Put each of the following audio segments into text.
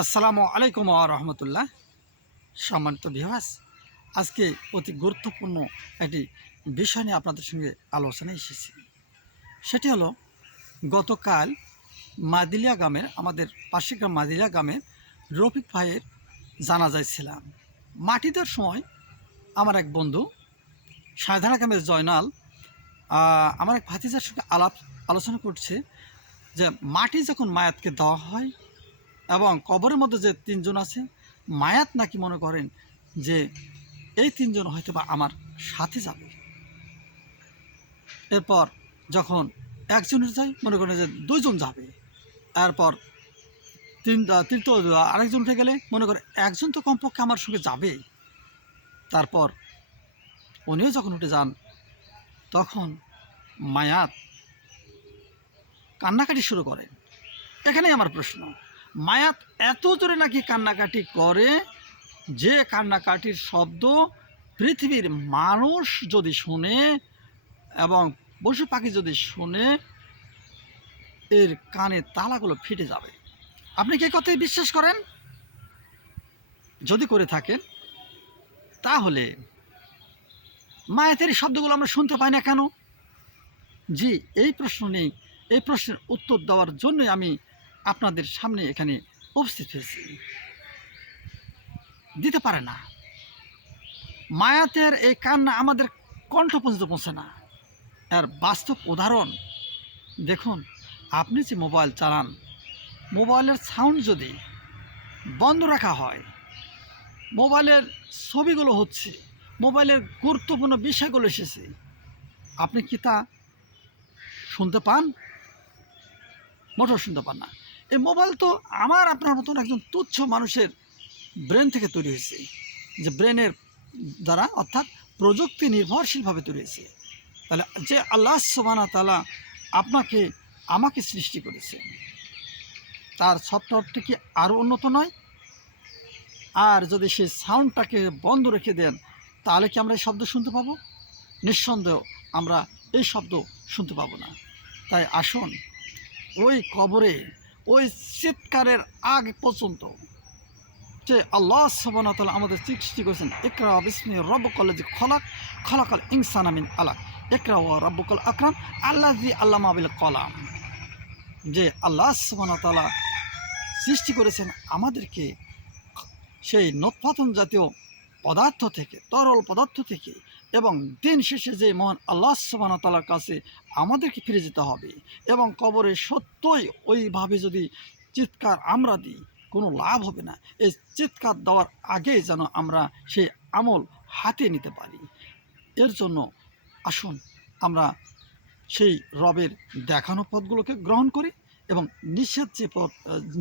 আসসালামু আলাইকুম রহমতুল্লাহ। সম্মানিত বিহাস আজকে অতি গুরুত্বপূর্ণ একটি বিষয় নিয়ে আপনাদের সঙ্গে আলোচনায় এসেছি। সেটি হলো, গতকাল মাদিলিয়া গ্রামের, আমাদের পাশের গ্রাম মাদিলিয়া গ্রামের রফিক ভাইয়ের জানাজায় ছিলাম। মাটি দেওয়ার সময় আমার এক বন্ধু সাধারণ গ্রামের জয়নাল আমার এক ভাতিজার সঙ্গে আলাপ, আলোচনা করছে যে মাটি যখন মায়াতকে দেওয়া হয় এবং কবরের মধ্যে যে তিনজন আছে, মায়াত নাকি মনে করেন যে এই তিনজন হয়তো বা আমার সাথে যাবে। এরপর যখন একজনের যাই মনে করেন যে দুইজন যাবে। এরপর তিন তৃতীয় আরেকজন উঠে গেলে মনে করে একজন তো কমপক্ষে আমার সঙ্গে যাবে। তারপর উনিও যখন উঠে যান, তখন মায়াত কান্নাকাটি শুরু করেন। এখানেই আমার প্রশ্ন। মায়াত এত জোরে নাকি কান্নাকাটি করে যে কান্নাকাটির শব্দ পৃথিবীর মানুষ যদি শুনে এবং পশু পাখি যদি শুনে, এর কানে তালাগুলো ফিটে যাবে। আপনি কি কথাই বিশ্বাস করেন? যদি করে থাকেন, তাহলে মায়াতের শব্দগুলো আমরা শুনতে পাই না কেন? জি, এই প্রশ্ন নেই। এই প্রশ্নের উত্তর দেওয়ার জন্যই আমি আপনাদের সামনে এখানে উপস্থিত হয়েছি। দিতে পারে না। মায়াতের এই কান্না আমাদের কণ্ঠ পর্যন্ত পৌঁছে না। এর বাস্তব উদাহরণ, দেখুন, আপনি যে মোবাইল চালান, মোবাইলের সাউন্ড যদি বন্ধ রাখা হয়, মোবাইলের ছবিগুলো হচ্ছে, মোবাইলের গুরুত্বপূর্ণ বিষয়গুলো এসেছে, আপনি কি তা শুনতে পান? মোটর শুনতে পান না। এই মোবাইল তো আমার আপনার মতন একজন তুচ্ছ মানুষের ব্রেন থেকে তৈরি হয়েছে। যে ব্রেনের দ্বারা অর্থাৎ প্রযুক্তি নির্ভরশীলভাবে তৈরি হয়েছে। তাহলে যে আল্লাহ সোবানা তালা আপনাকে, আমাকে সৃষ্টি করেছে, তার সফটওয়্যারটি কি আরও উন্নত নয়? আর যদি সেই সাউন্ডটাকে বন্ধ রেখে দেন, তাহলে কি আমরা এই শব্দ শুনতে পাবো? নিঃসন্দেহ আমরা এই শব্দ শুনতে পাবো না। তাই আসুন, ওই কবরে ওই চিৎকারের আগ পর্যন্ত যে আল্লাহ সবানতাল আমাদের সৃষ্টি করেছেন একরা বিসমি রব্বকল যে খলাক, খলাকাল ইনসান আমিন আলাক। একরা ও রব্বকল আকরাম আল্লাহ জি আল্লাহ আবিল কলাম। যে আল্লাহ সবানতালা সৃষ্টি করেছেন আমাদেরকে, সেই নোৎপাতন জাতীয় পদার্থ থেকে, তরল পদার্থ থেকে এবং দিন শেষে যে মহান আল্লাহ সুবাহতালার কাছে আমাদেরকে ফিরে যেতে হবে এবং কবরে সত্যই ওইভাবে যদি চিৎকার আমরা দিই, কোনো লাভ হবে না। এই চিৎকার দেওয়ার আগে যেন আমরা সেই আমল হাতে নিতে পারি। এর জন্য আসুন আমরা সেই রবের দেখানো পথগুলোকে গ্রহণ করি। এবং নিষেধ যে পথ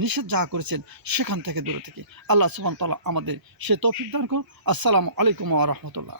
নিষেধ যা করেছেন সেখান থেকে দূরে থেকে। আল্লাহ সুবান তালা আমাদের সে তৌফিক দান করুন আসসালামু আলাইকুম রহমতুল্লাহ।